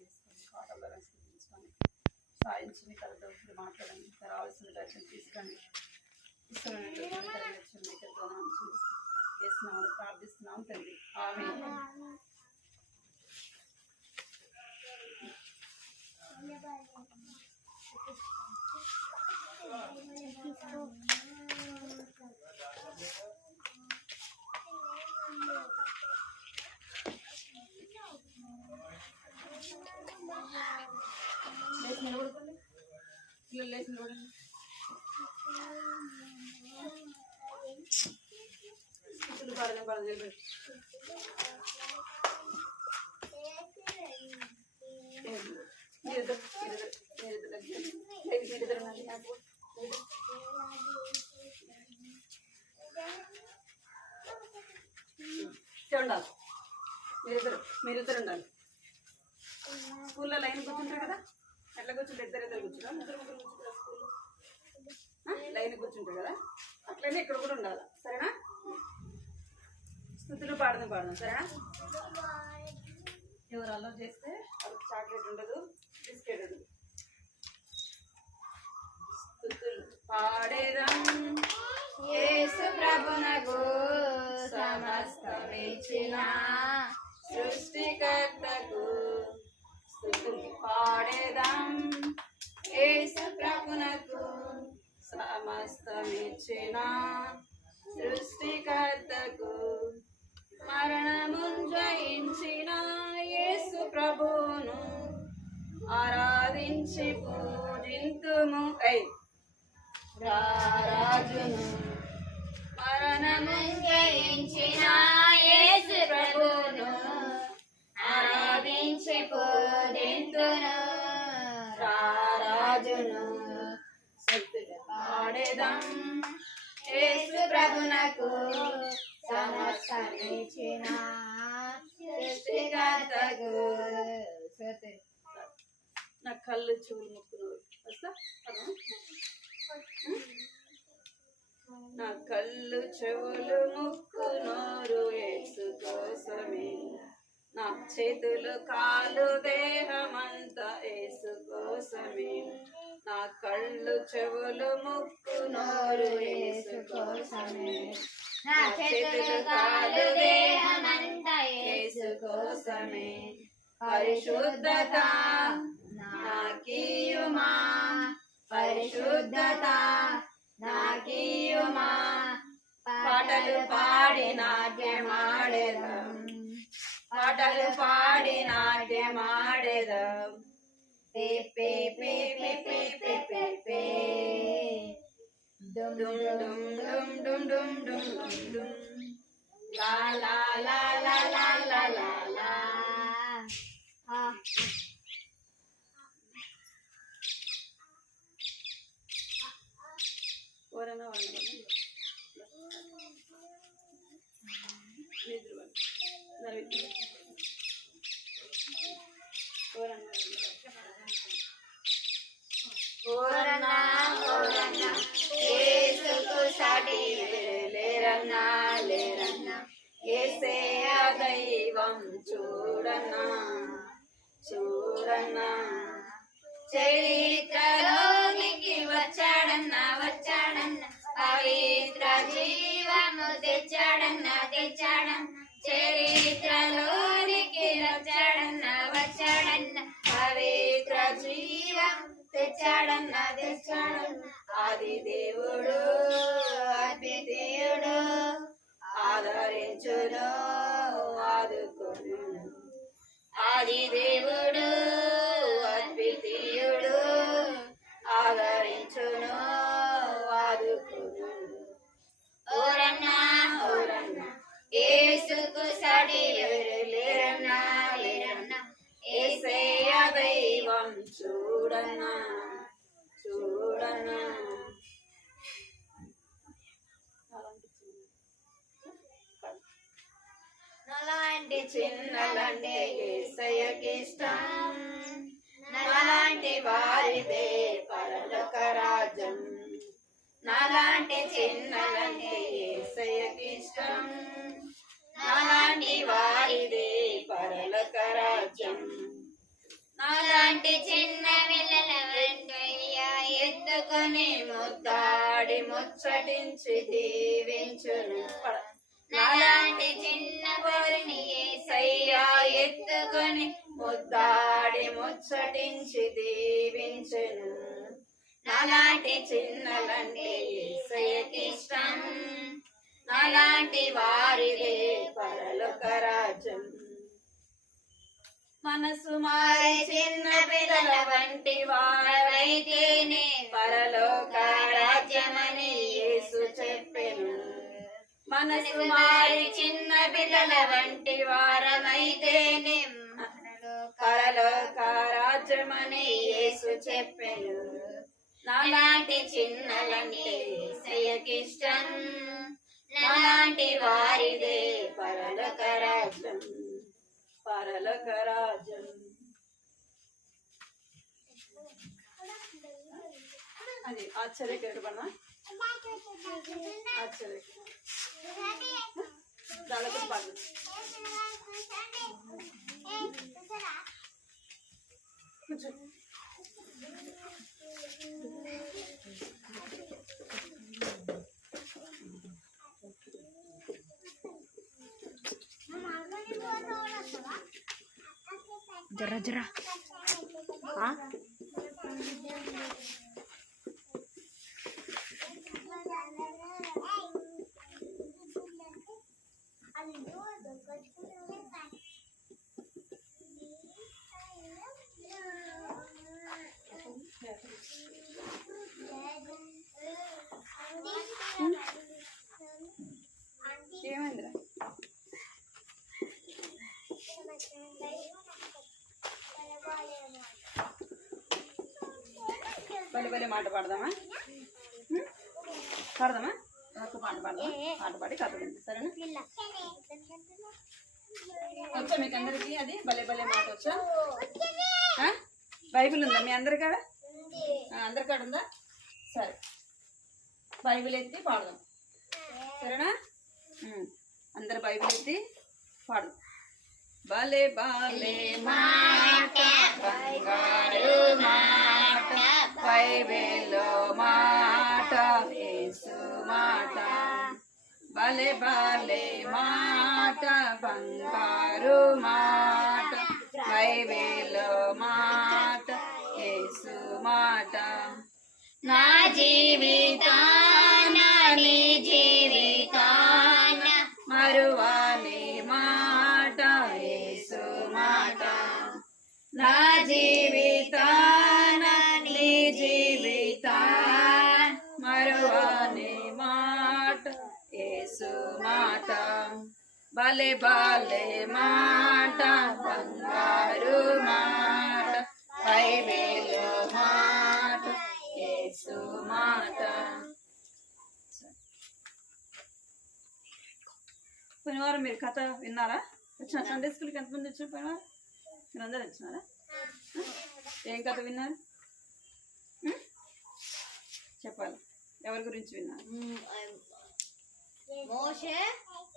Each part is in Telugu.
తీసుకోండి, పాటల్లో తీసుకోండి, సాయించి కలతో మాట్లాడండి, రావాల్సిన దర్శనం తీసుకోండి. చేస్తున్నాము, ప్రార్థిస్తున్నాం తండ్రి. ఆమేన్. లేచి నిలబడుకోండి, పిల్లలు లేచి నిలబడండి. ఉండాలి, మీరిద్దరు ఉండాలి. స్కూల్లో లైన్ కూర్చుంటారు కదా, ఎట్లా కూర్చుంటారు? ఇద్దరు కూర్చుంటారా, ముగ్గురు కూర్చుంటారా? స్కూల్లో లైన్ కూర్చుంటారు కదా, అట్లనే ఇక్కడ కూడా ఉండాలి. సరేనా? స్తుతులు పాడదాం. సరేనా? ఎవరు అలా చేస్తే వాళ్ళకి చాక్లెట్ ఉండదు, బిస్కెట్ ఉండదు. స్తుతులు పాడేదాం యేసు ప్రభునకు, సమస్తమిచ్చిన సృష్టికర్తకు. స్తుతులు పాడేదాం యేసు ప్రభునకు, సమస్తమిచ్చిన సృష్టికర్తకు. మరణమును జయించిన యేసు ప్రభువును ఆరాధించి పూజింతుము. రారాజును మరణమును జయించిన యేసు ప్రభువును ఆరాధించి పూజింతును. రారాజును స్తుతులు పాడేదాం యేసు ప్రభునకు, సమస్తమిచ్చిన సృష్టికర్తకు. నా కళ్ళు చెవులు ముక్కులు వస్తా, నా కళ్ళు చెవులు ముక్కు నోరు యేసు కోసమే, నా చేతులు కాలు దేహమంతా యేసు కోసమే. నా కళ్ళు చెవులు ముక్కు నోరు యేసు కోసమే, నా చేతులు కాలు దేహమంతా యేసు కోసమే. పరిశుద్ధత నాకీయుమా, పరిశుద్ధత నాకీయుమా. పాటలు పాడి నాట్యమాడేదం, పాటలు పాడి నాట్యమాడేదం. పే పే పే పే పే పే పే పే డుమ్ డుమ్ డుమ్ డుమ్ డుమ్ డుమ్ డుమ్ డుమ్ లా లా లా లా లా లా లా లా. ఎవరైనా వాళ్ళ యేసుకు సాటి లేరన్నా లేరన్నా, యేసే దైవం చూడన్నా చూడన్నా. చరిత్రలోనికి వచ్చాడన్నా వచ్చాడన్నా, పవిత్ర జీవము తెచ్చాడన్నా తెచ్చాడన్నా. చరిత్రలోనికి వచ్చాడన్నా వచ్చాడన్నా, పవిత్ర జీవం తెచ్చాడన్నా తెచ్చాడన్నా. ఆది దేవుడు అద్వితీయుడు, ఆదరించును ఆదుకొను. ఆది దేవుడు అద్వితీయుడు, ఆదరించును ఆదుకొను. ఓరన్నా ఓరన్నా, యేసుకు సాటి ఎవరు లేరన్నా లేరన్నా, యేసయ్య దైవం చూడన్నా చూడన్నా. నాలాంటి చిన్నలంటే యేసయ్యకి ఇష్టం, నాలాంటి వారిదే పరలోక రాజ్యం. నాలాంటి చిన్నలంటే యేసయ్యకి ఇష్టం, నాలాంటి వారిదే పరలోక రాజ్యం. అలాంటి చిన్న పిల్లల వెంటయ్యా ఎత్తుకొని ముద్దాడి ముచ్చటించి దీవించును. అలాంటి చిన్న వారిని యేసయ్యా ఎత్తుకొని ముద్దాడి ముచ్చటించి దీవించును. నాలాంటి చిన్నలంటే యేసయ్యకి ఇష్టం, నాలాంటి వారిదే పరలోక రాజ్యం. మనసు మారే చిన్న పిల్లల వంటి వారైతేనే పరలోక రాజ్యమని యేసు చెప్పెను. మనసు మారి చిన్న పిల్లల వంటి వారమైతేనే పరలోక రాజ్యమని యేసు చెప్పెను. నాలాంటి చిన్నలంటే యేసయ్యకి ఇష్టం, నాలాంటి వారిదే పరలోక రాజ్యం, పరలోక రాజ్యం. అది ఆశ్చర్యకరుడు పన్నా ఆశ్చర్య దాదాపు పాడు కూర్చో. జరా జరా ఏమైందిరా? భలే భలే మాట పాడదామా? పాడదామా? ఒక పాట పాడదామా? పాట పాడి కథ వింది, సరేనా? వచ్చా మీకు అందరికీ అది భలే భలే మాట వచ్చా? బైబిల్ ఉందా మీ అందరి కాడ? అందరి కాడ ఉందా? సరే, బైబిల్ ఎత్తి పాడదాం, సరేనా? అందరు బైబిల్ ఎత్తి పాడు. భలే భలే మాట బంగారు మాట, బైబిల్లో మాట యేసు మాట. భలే భలే మాట బంగారు మాట, బైబిల్లో మాట యేసు మాట. నా జీవితాన నీ జీవితాన మరువని మాట యేసు మాట. నా జీవితాన నీ జీవితాన మరువని మాట యేసు మాట. భలే భలే మాట బంగారు మాట, బైబిల్లో మాట యేసు మాట. పోయినవారం మీరు కథ విన్నారా? వచ్చిన సండే స్కూల్కి ఎంతమంది వచ్చారు? పోయినవారం మీరు అందరు వచ్చినారా? ఏం కథ విన్నారు చెప్పాలి. ఎవరి గురించి విన్నారు?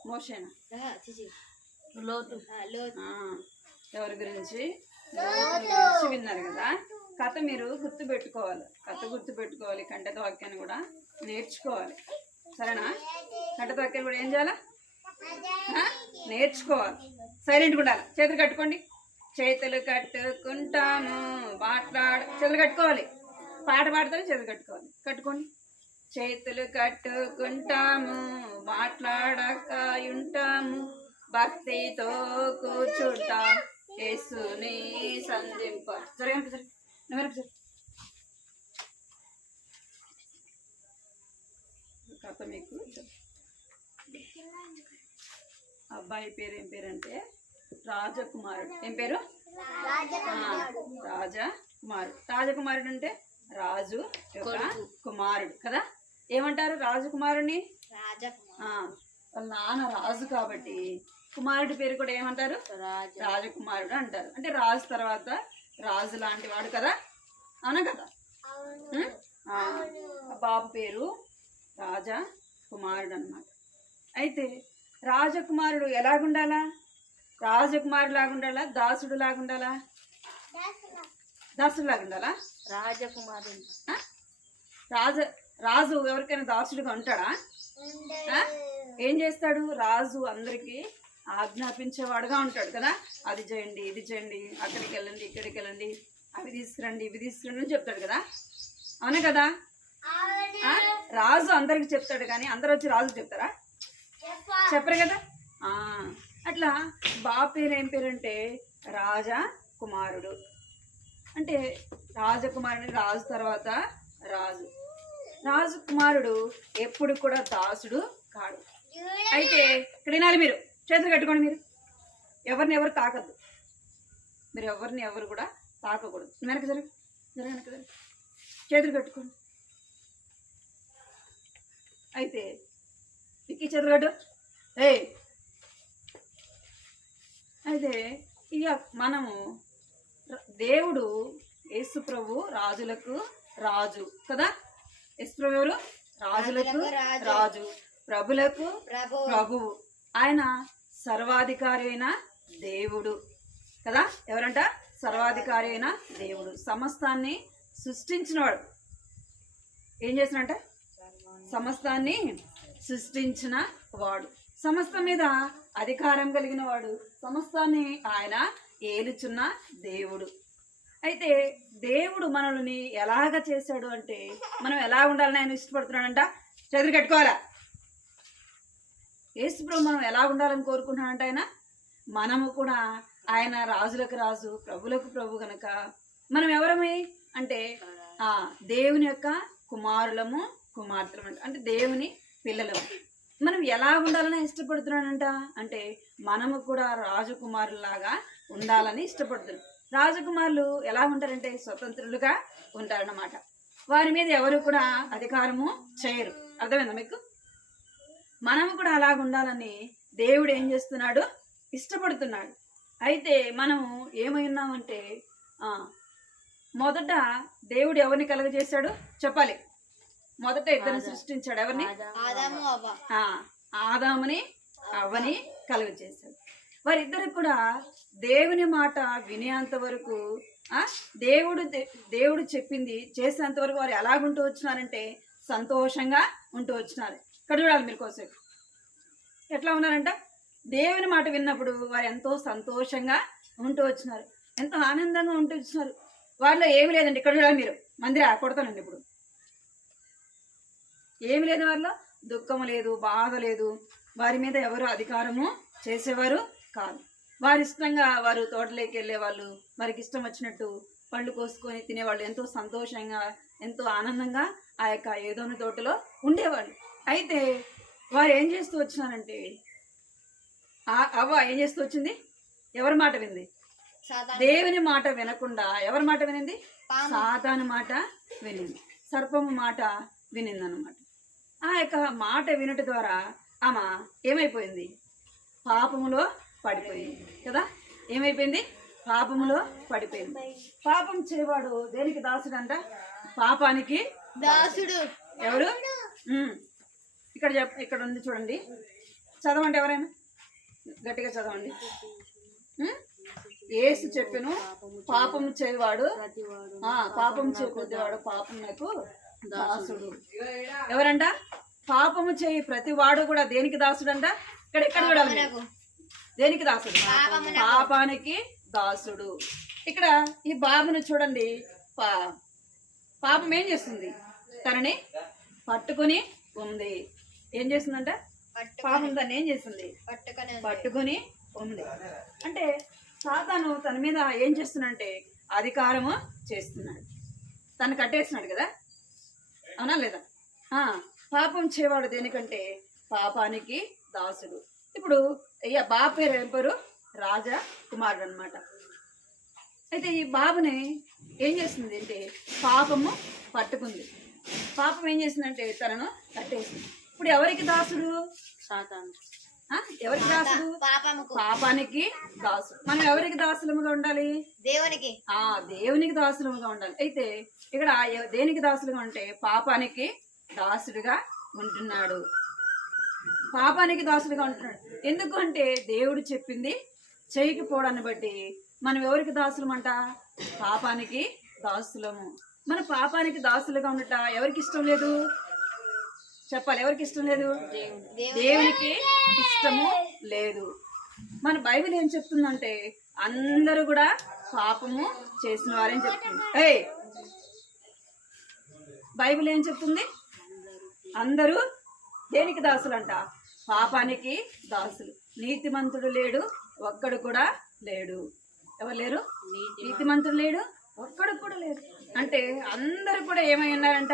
మోషేనా? ఎవరి గురించి విన్నారు కదా? కథ మీరు గుర్తు పెట్టుకోవాలి, కథ గుర్తు పెట్టుకోవాలి. కంటెత వాక్యాన్ని కూడా నేర్చుకోవాలి, సరేనా? కంటెత వాక్యాన్ని కూడా ఏం చేయాలా? నేర్చుకోవాలి. సైలెంట్గా ఉండాలి. చేతులు కట్టుకోండి. చేతులు కట్టుకుంటాము చేతులు కట్టుకోవాలి. పాట పాడతారు, చేతులు కట్టుకోవాలి. కట్టుకోండి. చేతులు కట్టుకుంటాము, మాట్లాడక ఉంటాము, భక్తితో కూర్చుంటాం, యేసుని సంధింప. జరగండి, కథ మీకు అబ్బాయి పేరు ఏం పేరు అంటే రాజకుమారుడు. ఏం పేరు? రాజకుమారుడు. రాజకుమారుడు అంటే రాజు యొక్క కుమారుడు కదా. ఏమంటారు రాజకుమారుడిని? వాళ్ళ నాన్న రాజు కాబట్టి కుమారుడి పేరు కూడా ఏమంటారు? రాజకుమారుడు అంటారు. అంటే రాజు తర్వాత రాజు లాంటి వాడు కదా, అవునా కదా? బాబు పేరు రాజా కుమారుడు అన్నమాట. అయితే రాజకుమారుడు ఎలాగుండాలా? రాజకుమారుడు లాగుండాలా? దాసుడు లాగుండాలా? దాసుడిలాగా ఉండాలా? రాజకుమారుడు. ఆ? రాజు రాజు ఎవరికైనా దాసుడిగా ఉంటాడా? ఆ? ఏం చేస్తాడు? రాజు అందరికీ ఆజ్ఞాపించేవాడుగా ఉంటాడు కదా. అది చేయండి, ఇది చేయండి, అక్కడికి వెళ్ళండి, ఇక్కడికి వెళ్ళండి, అవి తీసుకురండి, ఇవి తీసుకురండి అని చెప్తాడు కదా. అవునా కదా? ఆ? రాజు అందరికి చెప్తాడు కానీ అందరు వచ్చి రాజు చెప్తారా? చెప్పరు కదా. ఆ, అట్లా బాబు పేరు ఏం పేరు అంటే రాజా కుమారుడు. అంటే రాజకుమారుడు, రాజు తర్వాత రాజు. రాజు కుమారుడు ఎప్పుడు కూడా దాసుడు కాడు. అయితే ఇక్కడ వినాలి, మీరు చేతులు కట్టుకోండి. మీరు ఎవరిని ఎవరు తాకద్దు. మీరు ఎవరిని ఎవరు కూడా తాకకూడదు. వెనక జరుగు, వెనక జరుగు, చేతులు కట్టుకోండి. అయితే విక్కీ చేతులు కట్టు. అయితే ఇక మనము దేవుడు యేసు ప్రభు రాజులకు రాజు కదా. యేసు ప్రభు ఎవరు? రాజులకు రాజు, ప్రభులకు ప్రభువు. ఆయన సర్వాధికారి అయిన దేవుడు కదా. ఎవరంట? సర్వాధికారి అయిన దేవుడు. సమస్తాన్ని సృష్టించినవాడు. ఏం చేసినంట? సమస్తాన్ని సృష్టించిన వాడు, సమస్తం మీద అధికారం కలిగిన వాడు, సమస్తాన్ని ఆయన ఏలుచున్న దేవుడు. అయితే దేవుడు మనల్ని ఎలాగ చేశాడు అంటే మనం ఎలా ఉండాలని ఆయన ఇష్టపడుతున్నాడంట. చదువు కట్టుకోవాలా? యేసుప్రభు మనం ఎలా ఉండాలని కోరుకుంటున్నాడంట ఆయన. మనము కూడా ఆయన రాజులకు రాజు, ప్రభులకు ప్రభు గనక మనం ఎవరమే అంటే దేవుని యొక్క కుమారులము, కుమార్తెలము. అంటే దేవుని పిల్లలము. మనం ఎలా ఉండాలని ఇష్టపడుతున్నాడంట అంటే మనము కూడా రాజకుమారులాగా ఉండాలని ఇష్టపడుతున్నాం. రాజకుమారులు ఎలా ఉంటారంటే స్వతంత్రులుగా ఉంటారన్నమాట. వారి మీద ఎవరు కూడా అధికారము చేయరు. అర్థమైందా మీకు? మనము కూడా అలాగ ఉండాలని దేవుడు ఏం చేస్తున్నాడు? ఇష్టపడుతున్నాడు. అయితే మనము ఏమై ఉన్నామంటే మొదట దేవుడు ఎవరిని కలుగజేశాడు చెప్పాలి. మొదట ఇద్దరిని సృష్టించాడు. ఎవరిని? ఆదాముని అవ్వని కలుగజేశాడు. వారిద్దరికి కూడా దేవుని మాట వినేంత వరకు, దేవుడు చెప్పింది చేసేంత వరకు వారు ఎలాగుంటూ వచ్చినారంటే సంతోషంగా ఉంటూ వచ్చినారు. ఇక్కడ చూడాలి మీరు కోసం. ఎట్లా ఉన్నారంట? దేవుని మాట విన్నప్పుడు వారు ఎంతో సంతోషంగా ఉంటూ వచ్చినారు, ఎంతో ఆనందంగా ఉంటూ వచ్చినారు. వారిలో ఏమి లేదండి. ఇక్కడ చూడాలి మీరు. మందిరా కొడతానండి. ఇప్పుడు ఏమి లేదు వారిలో. దుఃఖము లేదు, బాధ లేదు. వారి మీద ఎవరు అధికారము చేసేవారు కాదు. వారి ఇష్టంగా వారు తోటలోకి వెళ్ళేవాళ్ళు, వారికి ఇష్టం వచ్చినట్టు పళ్ళు కోసుకొని తినేవాళ్ళు. ఎంతో సంతోషంగా, ఎంతో ఆనందంగా ఆ యొక్క ఏదోని తోటలో ఉండేవాళ్ళు. అయితే వారు ఏం చేస్తూ వచ్చినారంటే అవ్వ ఏం చేస్తూ వచ్చింది? ఎవరి మాట వింది? దేవుని మాట వినకుండా ఎవరి మాట వినింది? సాతాను మాట వినింది, సర్పము మాట వినింది అన్నమాట. ఆ యొక్క మాట వినుట ద్వారా ఆమె ఏమైపోయింది? పాపములో పడిపోయింది కదా. ఏమైపోయింది? పాపములో పడిపోయింది. పాపం చేయవాడు దేనికి దాసుడు అంట? పాపానికి దాసుడు. ఎవరు? ఇక్కడ ఉంది చూడండి, చదవండి. ఎవరైనా గట్టిగా చదవండి. యేసు చెప్పెను, పాపము చేయవాడు, పాపము చేయవాడు పాపమునకు దాసుడు. ఎవరంట? పాపము చేయి ప్రతి వాడు కూడా దేనికి దాసుడు అంట? ఇక్కడ చూడాలి. దేనికి దాసుడు? పాపానికి దాసుడు. ఇక్కడ ఈ బాబును చూడండి. పాపం ఏం చేస్తుంది? తనని పట్టుకుని ఉంది. ఏం చేస్తుందంట? పాపం దాన్ని ఏం చేస్తుంది? పట్టుకుని ఉంది. అంటే సాతాను తన మీద ఏం చేస్తున్నాడంటే అధికారము చేస్తున్నాడు. తను కట్టేస్తున్నాడు కదా. అవునా లేదా? పాపం చేయవాడు దేనికంటే పాపానికి దాసుడు. ఇప్పుడు బాబు పేరు ఏం పేరు? రాజా కుమారుడు అనమాట. అయితే ఈ బాబుని ఏం చేస్తుంది అంటే పాపము పట్టుకుంది. పాపం ఏం చేసిందంటే తనను కట్టేసింది. ఇప్పుడు ఎవరికి దాసుడు? సాతాను. ఎవరికి దాసుడు? పాపానికి దాసుడు. మనం ఎవరికి దాసులముగా ఉండాలి? దేవునికి. దేవునికి దాసులముగా ఉండాలి. అయితే ఇక్కడ దేనికి దాసులుగా ఉంటే పాపానికి దాసుడిగా ఉంటున్నాడు. పాపానికి దాసుడిగా ఉంటున్నాడు. ఎందుకు అంటే దేవుడు చెప్పింది చేయకపోవడాన్ని బట్టి మనం ఎవరికి దాసులమంట? పాపానికి దాసులము. మన పాపానికి దాసులుగా ఉండట ఎవరికి ఇష్టం లేదు? చెప్పాలి, ఎవరికి ఇష్టం లేదు? దేవునికి ఇష్టము లేదు. మన బైబిల్ ఏం చెప్తుందంటే అందరూ కూడా పాపము చేసిన వారని చెప్తుంది. బైబిల్ ఏం చెప్తుంది? అందరూ దేనికి దాసులంట? పాపానికి దాసులు. నీతిమంతుడు లేడు, ఒక్కడు కూడా లేడు. ఎవరు లేరు? నీతిమంతుడు లేడు, ఒక్కడు కూడా లేడు. అంటే అందరూ కూడా ఏమై ఉన్నారంట?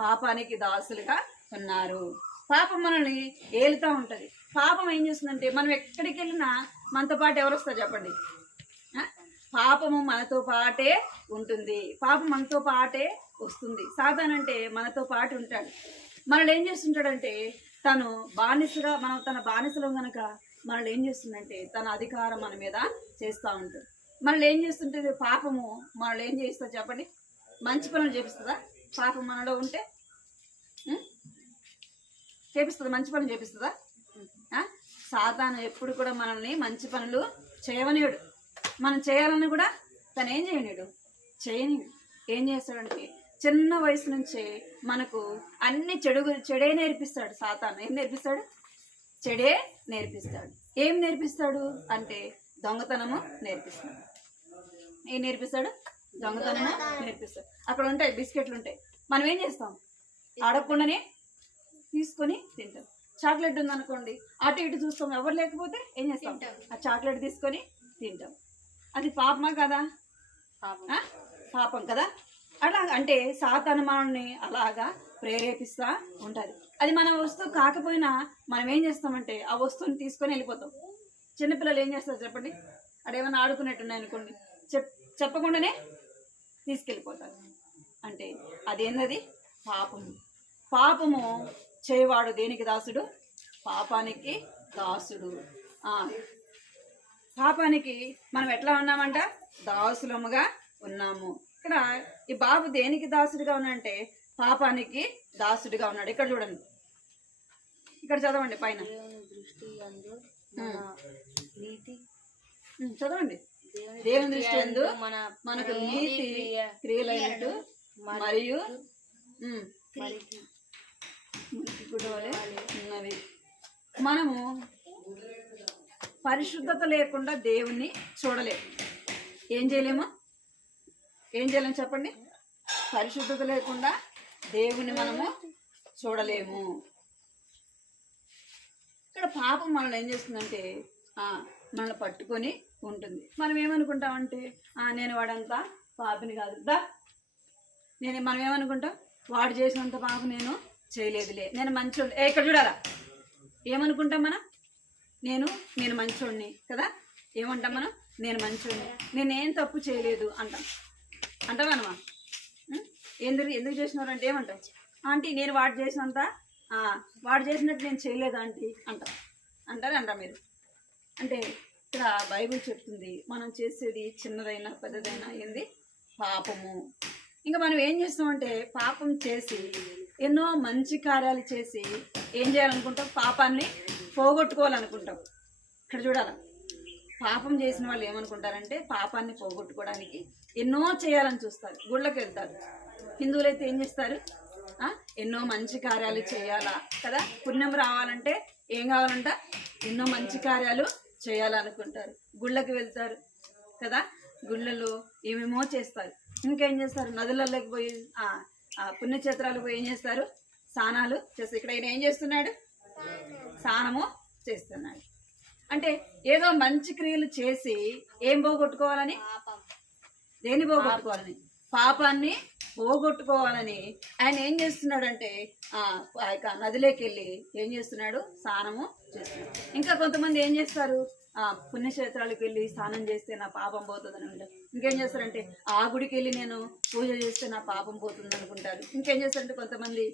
పాపానికి దాసులుగా ఉన్నారు. పాపం మనల్ని ఏలుతా ఉంటది. పాపం ఏం చేస్తుందంటే మనం ఎక్కడికి వెళ్ళినా మనతో పాటు ఎవరు వస్తారు చెప్పండి? పాపము మనతో పాటే ఉంటుంది. పాపం మనతో పాటే వస్తుంది. సాతాను అంటే మనతో పాటు ఉంటాడు. మనల్ని ఏం చేస్తుంటాడంటే తను బానిసగా, మనం తన బానిసలో గనక మనల్ని ఏం చేస్తుందంటే తన అధికారం మన మీద చేస్తూ ఉంటుంది. మనల్ని ఏం చేస్తుంటుంది? పాపము మనల్ని ఏం చేస్తుందో చెప్పండి? మంచి పనులు చేపిస్తుందా? పాపం మనలో ఉంటే చేపిస్తుందా? మంచి పనులు చేపిస్తుందా? సాతాను ఎప్పుడు కూడా మనల్ని మంచి పనులు చేయవనీయుడు. మనం చేయాలని కూడా తను ఏం చేయనీయుడు, చేయనీయుడు. ఏం చేస్తాడంటే చిన్న వయసు నుంచే మనకు అన్ని చెడే నేర్పిస్తాడు. సాతాను ఏం నేర్పిస్తాడు? చెడే నేర్పిస్తాడు. ఏం నేర్పిస్తాడు అంటే దొంగతనము నేర్పిస్తాడు. ఏం నేర్పిస్తాడు? దొంగతనము నేర్పిస్తాడు. అక్కడ ఉంటాయి బిస్కెట్లు ఉంటాయి, మనం ఏం చేస్తాం? అడగకుండానే తీసుకొని తింటాం. చాక్లెట్ ఉందనుకోండి, అటు ఇటు చూస్తాం, ఎవరు లేకపోతే ఏం చేస్తాం? ఆ చాక్లెట్ తీసుకొని తింటాం. అది పాపమా కదా? పాపం కదా. అట్లా అంటే సాతాను మనల్ని అలాగా ప్రేరేపిస్తూ ఉంటుంది. అది మన వస్తువు కాకపోయినా మనం ఏం చేస్తామంటే ఆ వస్తువుని తీసుకొని వెళ్ళిపోతాం. చిన్నపిల్లలు ఏం చేస్తారు చెప్పండి? అడేమన్నా ఆడుకున్నట్టున్నాయి అనుకోండి, చెప్పకుండానే తీసుకెళ్ళిపోతారు. అంటే అదేందది? పాపము. పాపము చేయవాడు దేనికి దాసుడు? పాపానికి దాసుడు. పాపానికి మనం ఎట్లా ఉన్నామంట? దాసులముగా ఉన్నాము. ఇక్కడ ఈ బాబు దేనికి దాసుడిగా ఉన్నాడంటే పాపానికి దాసుడిగా ఉన్నాడు. ఇక్కడ చూడండి, ఇక్కడ చదవండి పైన, చదవండి. దేవుని దృష్టి యందు మనకు నీతి క్రియలైనట్టు మరియు ఉన్నవి. మనము పరిశుద్ధత లేకుండా దేవుణ్ణి చూడలేము. ఏం చేయలేము? ఏం చేయలేము చెప్పండి? పరిశుద్ధత లేకుండా దేవుని మనము చూడలేము. ఇక్కడ పాపం మనల్ని ఏం చేస్తుందంటే మనల్ని పట్టుకొని ఉంటుంది. మనం ఏమనుకుంటామంటే నేను వాడంతా పాపిని కాదు దా, మనం ఏమనుకుంటాం? వాడు చేసినంత పాపం నేను చేయలేదులే, నేను మంచోడిని. ఇక్కడ చూడాలా, ఏమనుకుంటాం మనం? నేను మంచోడిని కదా. ఏమంటాం మనం? నేను మంచోడిని, నేనేం తప్పు చేయలేదు అంటామా? ఎందుకు చేసినారంటే ఏమంటాం? ఆంటీ నేను వాడు చేసినంత వాడు చేసినట్టు నేను చేయలేదు ఆంటీ అంటారా మీరు? అంటే ఇక్కడ బైబిల్ చెప్తుంది మనం చేసేది చిన్నదైనా పెద్దదైనా ఏంది? పాపము. ఇంకా మనం ఏం చేస్తామంటే పాపం చేసి ఎన్నో మంచి కార్యాలు చేసి ఏం చేయాలనుకుంటాం? పాపాన్ని పోగొట్టుకోవాలనుకుంటాం. ఇక్కడ చూడాలి, పాపం చేసిన వాళ్ళు ఏమనుకుంటారంటే పాపాన్ని పోగొట్టుకోవడానికి ఎన్నో చేయాలని చూస్తారు. గుళ్ళకి వెళ్తారు. హిందువులు అయితే ఏం చేస్తారు? ఎన్నో మంచి కార్యాలు చేయాలా కదా. పుణ్యం రావాలంటే ఏం కావాలంట? ఎన్నో మంచి కార్యాలు చేయాలనుకుంటారు. గుళ్ళకి వెళ్తారు కదా, గుళ్ళలో ఏమేమో చేస్తారు. ఇంకేం చేస్తారు? నదులలోకి పోయి పుణ్యక్షేత్రాలకు పోయి ఏం చేస్తారు? స్నానాలు చేస్తారు. ఇక్కడ ఈయన ఏం చేస్తున్నాడు? స్నానము చేస్తున్నాడు. అంటే ఏదో మంచి క్రియలు చేసి ఏం పోగొట్టుకోవాలని? దేన్ని పోగొట్టుకోవాలని? పాపాన్ని పోగొట్టుకోవాలని ఆయన ఏం చేస్తున్నాడంటే ఆ యొక్క నదిలోకి వెళ్ళి ఏం చేస్తున్నాడు? స్నానము చేస్తున్నాడు. ఇంకా కొంతమంది ఏం చేస్తారు? పుణ్యక్షేత్రాలకు వెళ్ళి స్నానం చేస్తే నా పాపం పోతుందని అంటారు. ఇంకేం చేస్తారంటే ఆ గుడికి వెళ్ళి నేను పూజ చేస్తే నా పాపం పోతుంది అనుకుంటారు. ఇంకేం చేస్తారంటే కొంతమంది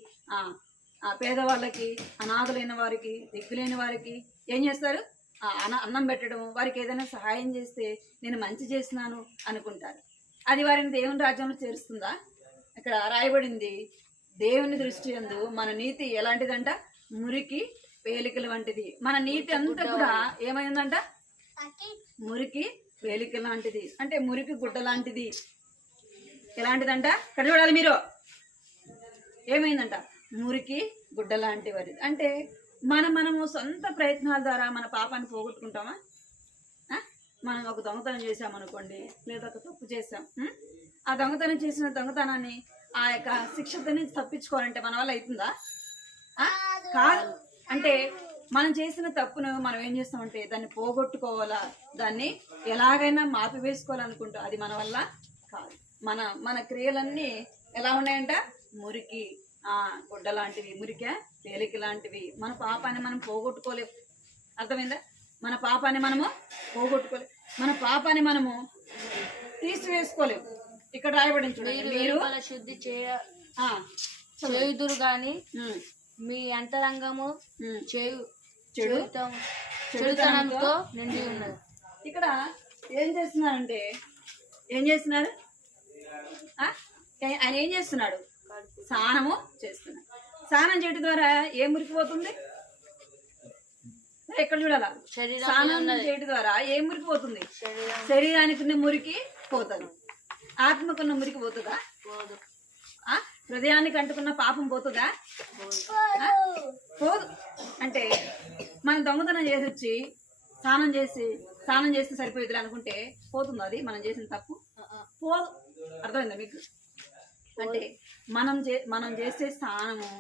పేదవాళ్ళకి, అనాథలైన వారికి, దిక్కులేని వారికి ఏం చేస్తారు? అన్నం పెట్టడం, వారికి ఏదైనా సహాయం చేస్తే నేను మంచి చేస్తున్నాను అనుకుంటారు. అది వారిని దేవుని రాజ్యంలో చేరుస్తుందా? ఇక్కడ రాయబడింది, దేవుని దృష్టి యందు మన నీతి ఎలాంటిదంట? మురికి పేలికల వంటిది. మన నీతి అంతా కూడా ఏమైందంట? మురికి పేలిక లాంటిది, అంటే మురికి గుడ్డ లాంటిది. ఎలాంటిదంట? ఇక్కడ చూడాలి మీరు. ఏమైందంట? మురికి గుడ్డ లాంటి వారి. అంటే మనము సొంత ప్రయత్నాల ద్వారా మన పాపాన్ని పోగొట్టుకుంటామా? మనం ఒక దొంగతనం చేసామనుకోండి, లేదా ఒక తప్పు చేసాం, ఆ దొంగతనం చేసిన దొంగతనాన్ని ఆ యొక్క శిక్షత నుంచి తప్పించుకోవాలంటే మన వల్ల అవుతుందా? కాదు. అంటే మనం చేసిన తప్పును మనం ఏం చేస్తామంటే దాన్ని పోగొట్టుకోవాలా, దాన్ని ఎలాగైనా మాపివేసుకోవాలనుకుంటాం. అది మన వల్ల కాదు. మన క్రియలన్నీ ఎలా ఉన్నాయంట? మురికి గుడ్డ లాంటివి, మురిక తేలిక లాంటివి. మన పాపాన్ని మనం పోగొట్టుకోలేము. అర్థమైందా? మన పాపాన్ని మనము పోగొట్టుకోలేము, మన పాపాన్ని మనము తీసివేసుకోలేము. ఇక్కడ రాయబడింది చూడండి, మీరు శుద్ధి చేయుదురు గాని మీ అంతరంగము చెడుతనంతో నిండి ఉన్నది. ఇక్కడ ఏం చేస్తున్నారంటే, ఏం చేస్తున్నారు? ఆయన ఏం చేస్తున్నాడు? స్నానము చేస్తున్నాడు. స్నానం చేయడం ద్వారా ఏం మురికిపోతుంది? ఎక్కడ చూడాలా? స్నానం చేయడం ద్వారా ఏం మురికిపోతుంది? శరీరానికి మురికి పోతుంది. ఆత్మకున్న మురికి పోతుందా? హృదయానికి అంటుకున్న పాపం పోతుందా? పోదు. అంటే మనం దొంగతనం చేసి వచ్చి స్నానం చేస్తే సరిపోయేది అనుకుంటే పోతుందా అది? మనం చేసిన తప్పు పోదు. అర్థమైందా మీకు? అంటే మనం చేసే స్నానము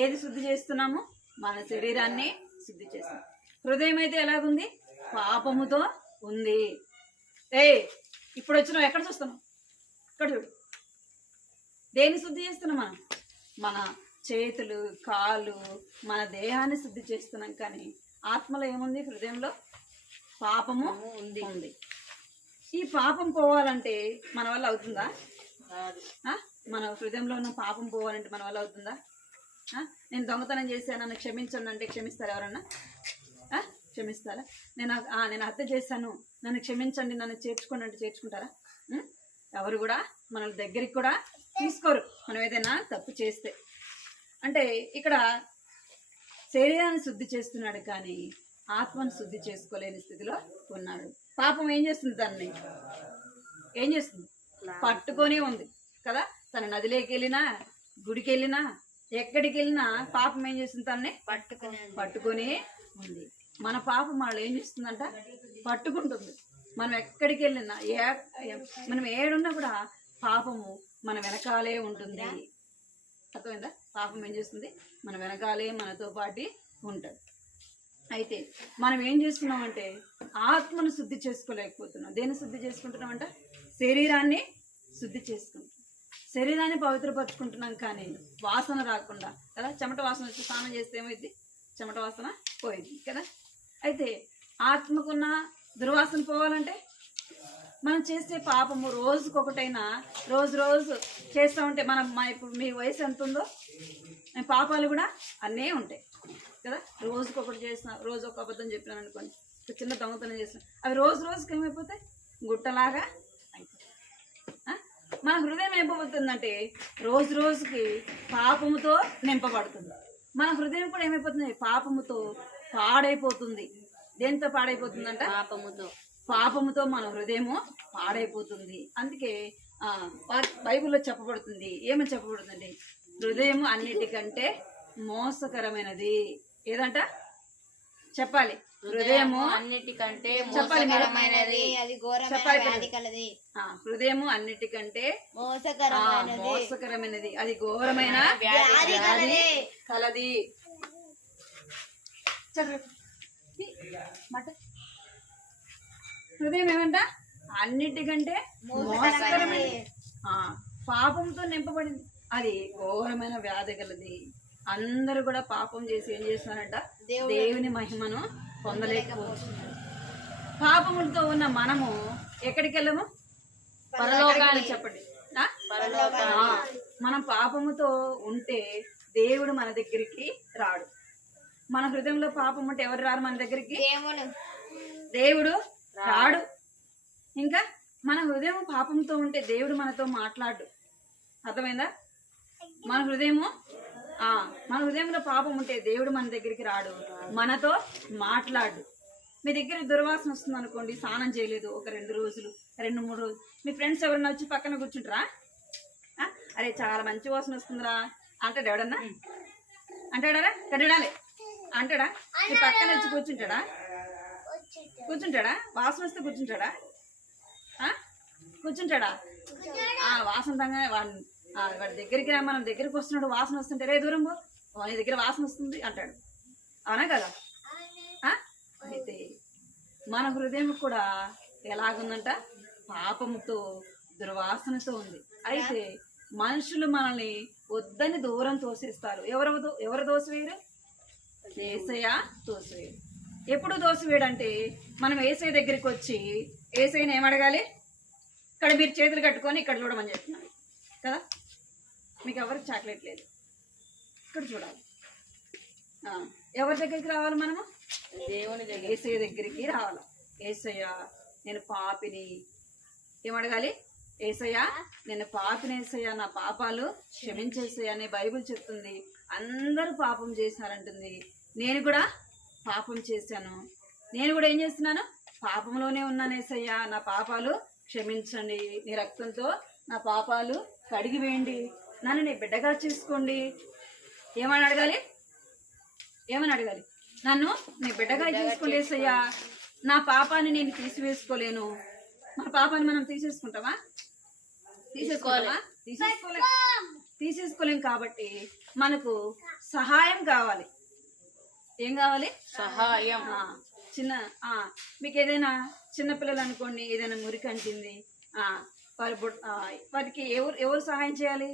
ఏది శుద్ధి చేస్తున్నాము? మన శరీరాన్ని శుద్ధి చేస్తున్నాం. హృదయం అయితే ఎలాగుంది? పాపముతో ఉంది. ఇప్పుడు వచ్చినావు, ఎక్కడ చూస్తున్నావు? ఇక్కడ చూడు. దేన్ని శుద్ధి చేస్తున్నాం? మన చేతులు, కాళ్ళు, మన దేహాన్ని శుద్ధి చేస్తున్నాం. కానీ ఆత్మలో ఏముంది? హృదయంలో పాపము ఉంది. ఈ పాపం పోవాలంటే మన వల్ల అవుతుందా? మన హృదయంలో ఉన్న పాపం పోవాలంటే మన వల్ల అవుతుందా? నేను దొంగతనం చేశాను, నన్ను క్షమించండి అంటే క్షమిస్తారా ఎవరన్నా? క్షమిస్తారా? నేను హత్య చేశాను, నన్ను క్షమించండి, నన్ను చేర్చుకోండి అంటే చేర్చుకుంటారా? ఎవరు కూడా మన దగ్గరికి కూడా తీసుకోరు మనం ఏదైనా తప్పు చేస్తే. అంటే ఇక్కడ శరీరాన్ని శుద్ధి చేస్తున్నాడు కానీ ఆత్మను శుద్ధి చేసుకోలేని స్థితిలో ఉన్నాడు. పాపం ఏం చేస్తుంది? దాన్ని ఏం చేస్తుంది? పట్టుకొని ఉంది కదా. తన నదిలోకి వెళ్ళినా, గుడికి వెళ్ళినా, ఎక్కడికి వెళ్ళినా పాపం ఏం చేస్తుంది? తనని పట్టుకొని ఉంది. మన పాపం వాళ్ళు ఏం చేస్తుందంట? పట్టుకుంటుంది. మనం ఎక్కడికి వెళ్ళినా, మనం ఏడున్నా కూడా పాపము మన వెనకాలే ఉంటుంది. అర్థమైందా? పాపం ఏం చేస్తుంది? మన వెనకాలే మనతో పాటు ఉంటుంది. అయితే మనం ఏం చేస్తున్నామంటే ఆత్మను శుద్ధి చేసుకోలేకపోతున్నాం. దేన్ని శుద్ధి చేసుకుంటున్నామంట? శరీరాన్ని శుద్ధి చేసుకుంటున్నాం. శరీరాన్ని పవిత్రపరచుకుంటున్నాం కానీ వాసన రాకుండా కదా. చెమట వాసన వచ్చి స్నానం చేస్తే ఏమైంది? చెమట వాసన పోయింది కదా. అయితే ఆత్మకున్న దుర్వాసన పోవాలంటే మనం చేసే పాపము రోజుకొకటైనా రోజు చేస్తూ ఉంటే ఇప్పుడు మీ వయసు ఎంత ఉందో పాపాలు కూడా అన్నీ ఉంటాయి కదా. రోజుకొకటి చేసిన, రోజు ఒక అబద్ధం చెప్పినాను అనుకోండి, చిన్న దొంగతనం చేసిన, అవి రోజుకి ఏమైపోతాయి? గుట్టలాగా అయిపోతాయి. మన హృదయం ఏమైపోతుందంటే రోజుకి పాపముతో నింపబడుతుంది. మన హృదయం కూడా ఏమైపోతుంది? పాపముతో పాడైపోతుంది. దేంతో పాడైపోతుందంట? పాపముతో మన హృదయము పాడైపోతుంది. అందుకే బైబిల్లో చెప్పబడుతుంది. ఏమని చెప్పబడుతుంది? హృదయము అన్నిటికంటే మోసకరమైనది. ఏదంట? చెప్పాలి. హృదయము అన్నిటికంటే చెప్పాలి. హృదయము అన్నిటికంటే మోసకరమైనది, అది ఘోరమైన వ్యాధి కలది. హృదయం ఏమంట? అన్నిటికంటే మోసకరమైనది, పాపంతో నింపబడింది, అది ఘోరమైన వ్యాధి కలది. అందరూ కూడా పాపం చేసి ఏం చేస్తున్నారంట? దేవుని మహిమను పొందలేకపోతున్నారు. పాపములతో ఉన్న మనము ఎక్కడికి వెళ్ళము? పరలోకానికి. చెప్పండి. మనం పాపముతో ఉంటే దేవుడు మన దగ్గరికి రాడు. మన హృదయంలో పాపం ఉంటే ఎవరు రారు మన దగ్గరికి? దేవుడు రాడు. ఇంకా మన హృదయం పాపంతో ఉంటే దేవుడు మనతో మాట్లాడు. అర్థమైందా? మన హృదయంలో పాపం ఉంటే దేవుడు మన దగ్గరికి రాడు, మనతో మాట్లాడు. మీ దగ్గర దుర్వాసన వస్తుంది అనుకోండి, స్నానం చేయలేదు ఒక 2 రోజులు 2-3 రోజులు, మీ ఫ్రెండ్స్ ఎవరన్నా వచ్చి పక్కన కూర్చుంటారా? అరే చాలా మంచి వాసన వస్తుందిరా అంటాడు ఎవడన్నా? అంటాడా? కట్టడాలే అంటాడా? మీ పక్కన వచ్చి కూర్చుంటాడా? వాసన వస్తే కూర్చుంటాడా? కూర్చుంటాడా? వాసన తంగా వాడి దగ్గరికి మనం దగ్గరికి వస్తున్నాడు, వాసన వస్తుంటే రే దూరం పో, నీ దగ్గర వాసన వస్తుంది అంటాడు. అవునా కదా? అయితే మన హృదయం కూడా ఎలాగుందంట? పాపముతో దుర్వాసనతో ఉంది. అయితే మనుషులు మనల్ని వద్దని దూరం తోసేస్తారు. ఎవరు దోసివేయరు? యేసయ్య తోసివేయరు. ఎప్పుడు దోసివేయడంటే మనం యేసయ్య దగ్గరికి వచ్చి యేసయ్యని ఏమడగాలి? ఇక్కడ మీరు చేతులు కట్టుకొని ఇక్కడ చూడమని చెప్తున్నాడు కదా. మీకు ఎవరికి చాక్లెట్ లేదు, ఇక్కడ చూడాలి. ఎవరి దగ్గరికి రావాలి? మనము దేవుని దగ్గర, యేసయ్య దగ్గరికి రావాలి. యేసయ్య నేను పాపిని, ఏమడగాలి? యేసయ్య నేను పాపిని, యేసయ్య నా పాపాలు క్షమించేసయ్య అని బైబిల్ చెప్తుంది. అందరూ పాపం చేశారంటుంది. నేను కూడా పాపం చేశాను, నేను కూడా ఏం చేస్తున్నాను? పాపంలోనే ఉన్నాను. యేసయ్య నా పాపాలు క్షమించండి, నీ రక్తంతో నా పాపాలు కడిగి వేయండి, నన్ను నీ బిడ్డగా చేసుకోండి. ఏమని అడగాలి? నన్ను నీ బిడ్డగా చేసుకోండి యేసయ్య. నా పాపాన్ని నేను తీసివేసుకోలేను. మన పాపాన్ని మనం తీసేసుకుంటామా? తీసేసుకోలేం. కాబట్టి మనకు సహాయం కావాలి. ఏం కావాలి? సహాయం. మీకు ఏదైనా చిన్నపిల్లలు అనుకోండి, ఏదైనా మురికి అంటింది, వారికి ఎవరు సహాయం చేయాలి?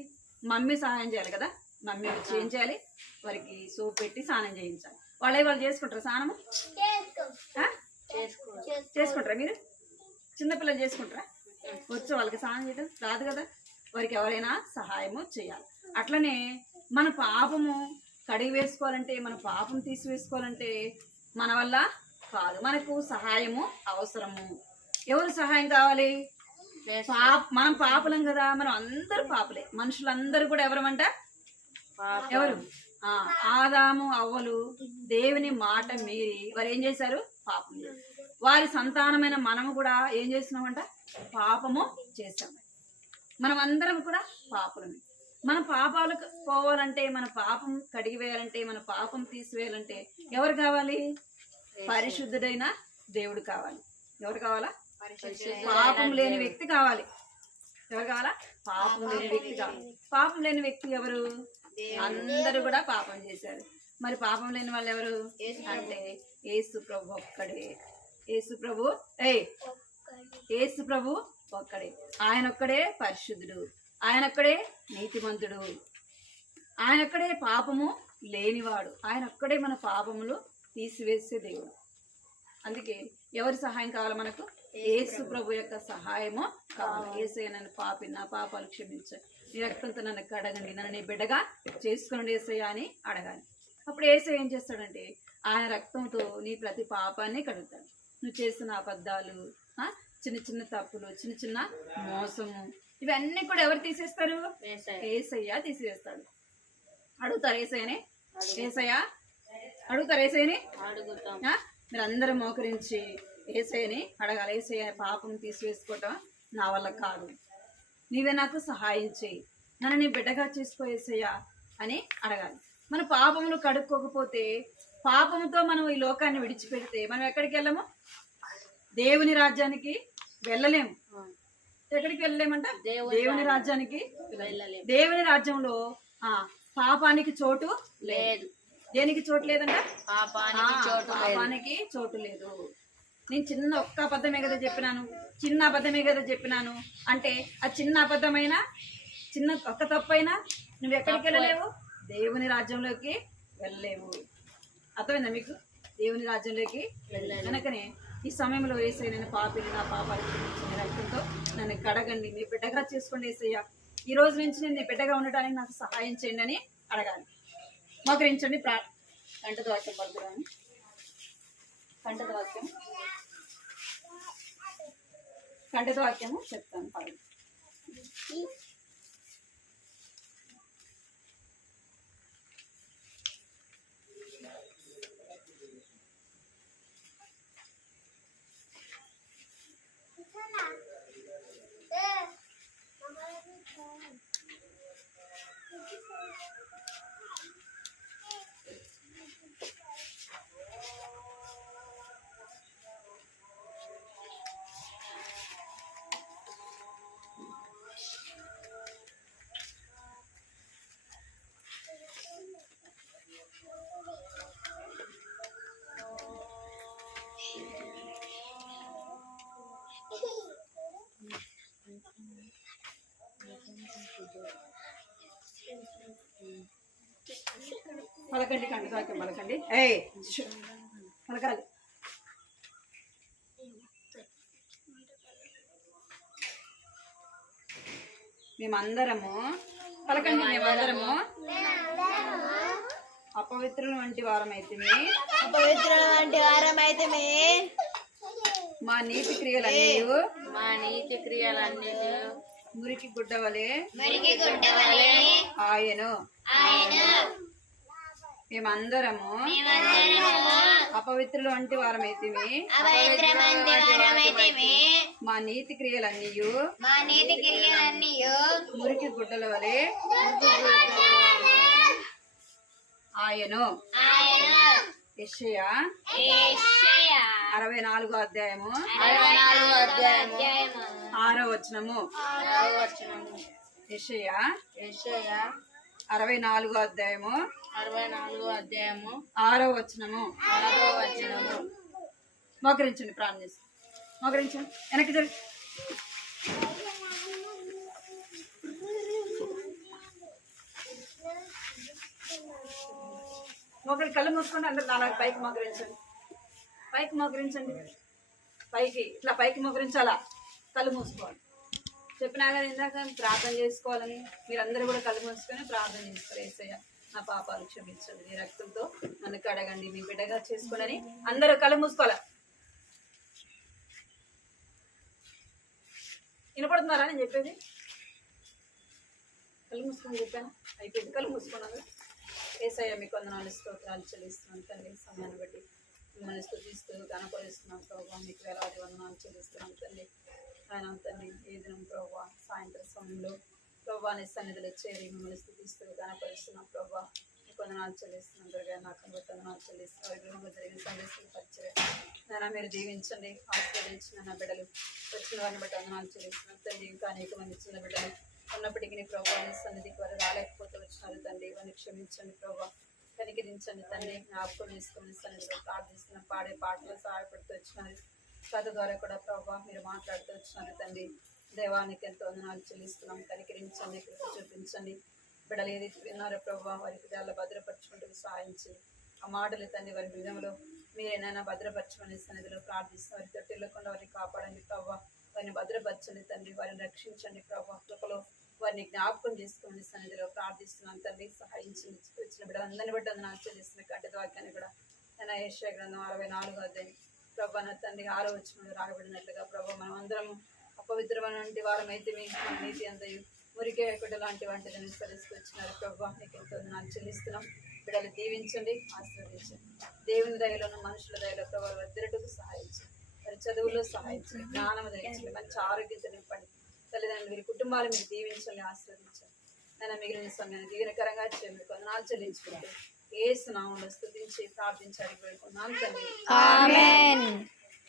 మమ్మీ సహాయం చేయాలి కదా. మమ్మీ వచ్చి ఏం చేయాలి? వారికి సోప్ పెట్టి స్నానం చేయించాలి. వాళ్ళు చేసుకుంటారా స్నానము? చేసుకుంటారా? మీరు చిన్నపిల్లలు చేసుకుంటారా? వచ్చి వాళ్ళకి స్నానం చేయడం రాదు కదా. వారికి ఎవరైనా సహాయము చేయాలి. అట్లనే మన పాపము కడిగి వేసుకోవాలంటే, మన పాపం తీసివేసుకోవాలంటే మన వల్ల కాదు, మనకు సహాయము అవసరము. ఎవరు సహాయం కావాలి? మనం పాపలం కదా, మనం అందరూ పాపలే. మనుషులందరూ కూడా ఎవరమంట? ఎవరు? ఆదాము అవ్వలు దేవుని మాట మీరి వారు ఏం చేశారు? పాపం చేశారు. వారి సంతానమైన మనము కూడా ఏం చేస్తున్నామంట? పాపము చేశాం. మనం అందరం కూడా పాపలమే. మన పాపాలు పోవాలంటే, మన పాపం కడిగి వేయాలంటే, మన పాపం తీసివేయాలంటే ఎవరు కావాలి? పరిశుద్ధుడైన దేవుడు కావాలి. ఎవరు కావాలా? పాపం లేని వ్యక్తి కావాలి. ఎవరు కావాలా? పాపం లేని వ్యక్తి కావాలి. పాపం లేని వ్యక్తి ఎవరు? అందరూ కూడా పాపం చేశారు. మరి పాపం లేని వాళ్ళు ఎవరు అంటే యేసు ప్రభు ఒక్కడే. యేసు ప్రభు ఒక్కడే. ఆయన ఒక్కడే పరిశుద్ధుడు, ఆయన ఒక్కడే నీతిమంతుడు, ఆయన ఒక్కడే పాపము లేనివాడు, ఆయన ఒక్కడే మన పాపములు తీసివేసే దేవుడు. అందుకే ఎవరి సహాయం కావాలి మనకు? యేసు ప్రభు యొక్క సహాయము కావాలి. యేసయ్య నన్ను పాపి, నా పాపాలు క్షమించండి, నీ రక్తంతో నన్ను కడగండి, నన్ను నీ బిడ్డగా చేసుకోండి యేసయ్య అని అడగాలి. అప్పుడు యేసయ్య ఏం చేస్తాడంటే ఆయన రక్తంతో నీ ప్రతి పాపాన్ని కడుగుతాడు. నువ్వు చేసిన అబద్ధాలు, చిన్న చిన్న తప్పులు, చిన్న చిన్న మోసము, ఇవన్నీ కూడా ఎవరు తీసేస్తారు? యేసయ్య తీసివేస్తాడు. అడుగుతారు యేసయ్యని? అడుగుతారు యేసయ్యని? మీరు అందరూ మోకరించి యేసయ్యని అడగాలి. యేసయ్య పాపం తీసివేసుకోవటం నా వల్ల కాదు, నీవే నాకు సహాయం చేయి, నన్ను నీ బిడ్డగా చేసుకో యేసయ్య అని అడగాలి. మన పాపములు కడుక్కోకపోతే, పాపంతో మనం ఈ లోకాన్ని విడిచిపెడితే మనం ఎక్కడికి వెళ్ళము? దేవుని రాజ్యానికి వెళ్ళలేము. ఎక్కడికి వెళ్ళలేమంట? దేవుని రాజ్యానికి వెళ్ళలేము. దేవుని రాజ్యంలో పాపానికి చోటు లేదు. దేనికి చోటు లేదంట? పాపానికి చోటు లేదు. నేను చిన్న ఒక్క అబద్ధమే కదా చెప్పినాను, అంటే ఆ చిన్న అబద్ధమైన, చిన్న ఒక్క తప్పైనా నువ్వు ఎక్కడికి వెళ్ళలేవు? దేవుని రాజ్యంలోకి వెళ్ళలేవు. అర్థమైందా మీకు? దేవుని రాజ్యంలోకి వెళ్ళలేవు. కనుకనే ఈ సమయంలో యేసయ్య నేను పాపిని, నా పాపాలు క్షమించండి, రక్తంతో నన్ను కడగండి, మీ బిడ్డగా చేసుకోండి యేసయ్య, ఈ రోజు నుంచి నేను నీ బిడ్డగా ఉండడానికి నాకు సహాయం చేయండి అని అడగాలి. మోకరించండి. కంటతో వాక్యం పడుతున్నాను. కంటతో వాక్యము చెప్తాను. పాడు. పలకండి, కంటి వాక్యం పలకండి. ఏయ్ పలకాలి. మేమందరము పలకండి. మేమందరము అపవిత్రుల వంటి వారమైతిమి. అపవిత్రుల వంటి వారమైతిమి. మా నీతి క్రియలన్నీ మురికి గుడ్డ వలె ఆయను. మేమందరము అపవిత్రుల వంటి వారమైతిమి. మా నీతి క్రియలన్నీ మురికి గుడ్డల వలె ఆయను. యెషయా 64 అధ్యాయము 6వ వచనము. యెషయా 64 అధ్యాయము 6వ వచనము. మోకరించండి, ప్రార్థన చేసి మోకరించండి. వెనక్కి జరి. ఒకరి కళ్ళు మూసుకోండి. అందరు నాలుగు పైకి మోకరించండి. పైకి మోకరించండి. పైకి ఇట్లా పైకి మోకరించాలా. కళ్ళు మూసుకోవాలి. చెప్పినా కానీ ఇందాక ప్రార్థన చేసుకోవాలని మీరందరూ కూడా కళ్ళు మూసుకొని ప్రార్థన చేస్తారు. యేసయ్య నా పాపాలు క్షమించండి, నీ రక్తంతో నన్ను కడగండి, మీ బిడ్డగా చేసుకోనని అందరూ కళ్ళు మూసుకోవాలా. వినపడుతున్నారా నేను చెప్పేది? కళ్ళు మూసుకొని చెప్పాను, అయిపోయింది. కళ్ళు మూసుకున్నాను. యేసయ్య మీకు వందనాలు స్తోత్రాలు చెల్లిస్తున్నాను తండ్రి. సమయాన్ని బట్టి మిమ్మల్ని స్తుతిస్తూ గణపరుస్తున్నాం ప్రభావ. మీకు వేలాది వందనాలు చెల్లిస్తున్నాం తండ్రి. ఆయన తండ్రి ఈ దినం ప్రభావ సాయంత్రం సమయంలో ప్రభావ నీ సన్నిధిలో చేరి మిమ్మల్ని స్తుతిస్తూ గణపరుస్తున్నాం ప్రభావ. మీకు వందనాలు చెల్లిస్తున్నాం. దొరిగా నాకు బట్టి వందనాలు చెల్లిస్తున్నాం. విగ్రహంగా జరిగిన సందేశం పరిచయం నైనా మీరు దీవించండి, ఆశీర్వదించిన నా బిడ్డలు వచ్చిన వారిని బట్టి వందనాలు చెల్లిస్తున్నాం తండ్రి. ఇంకా అనేక మంది చిన్న బిడ్డలు ఉన్నప్పటికీ ప్రభావ నీ సన్నిధికి వారు రాలేకపోతే వచ్చినారు తండ్రి. వారిని క్షమించండి ప్రభావ, కనికరించండి తండ్రి. జ్ఞాపకం తీసుకొని సన్నిధిలో ప్రార్థిస్తున్న పాడే పాటలు సహాయపడుతూ వచ్చినారు. కథ ద్వారా కూడా ప్రభావ మీరు మాట్లాడుతూ వచ్చినారు తండ్రి. దేవానికి ఎంతో వందనాలు చెల్లిస్తున్నాం. కనికరించండి, కృప చూపించండి. బిడ్డలు ఏదైతే విన్నారో ప్రభావ వారి హృదయాల్లో భద్రపరచుకుంటూ సహాయించండి. ఆ మాటలు తండ్రి వారి హృదయంలో మీరేనైనా భద్రపరచమని సన్నిధిలో ప్రార్థిస్తున్న వారి తొట్టిల్లకుండా వారిని కాపాడండి ప్రభావ. వారిని భద్రపరచండి తండ్రి. వారిని రక్షించండి ప్రభావ. కృపలో వారిని జ్ఞాపకం చేసుకోండి సన్నిధిలో ప్రార్థిస్తున్నాను తండ్రి. సహాయించండి. వచ్చిన బిడ్డలందరినీ బట్టి వందనాలు చెల్లిస్తున్నాను. కట్టిన వాక్యాన్ని కూడా నేను యెషయా గ్రంథం 64వ అధ్యాయం ప్రభా నా తండ్రి 6వ వచనంలో రాయబడినట్లుగా ప్రభావ మనం అందరం అపవిత్రమైన వంటి వారం అయితే మన నీతి అంతయు మురికే బిడ్డ లాంటి వాటిని అనుసరిస్తూ వచ్చినారు ప్రభావ. నీకు ఎంతో వందనాలు చెల్లిస్తున్నాం. బిడ్డలు దీవించండి, ఆశీర్వదించండి. దేవుని దయలోను మనుషుల దయలో ప్రభావ వద్దరటకు సహాయించండి. వారి చదువులో సహాయించండి, జ్ఞానం ధరించండి, మంచి ఆరోగ్యంతో నింపండి. తల్లిదండ్రులు వీరి కుటుంబాలు మీరు దీవించండి, ఆశీర్వదించండి. నేను మిగిలిన సమయాన్ని దీవెనకరంగా చేయండి. వందనాలు చెల్లించుకుంటూ యేసు నామములో స్తుతించి ప్రార్థించి అడిగి వేడుకున్నాను తండ్రి. ఆమేన్.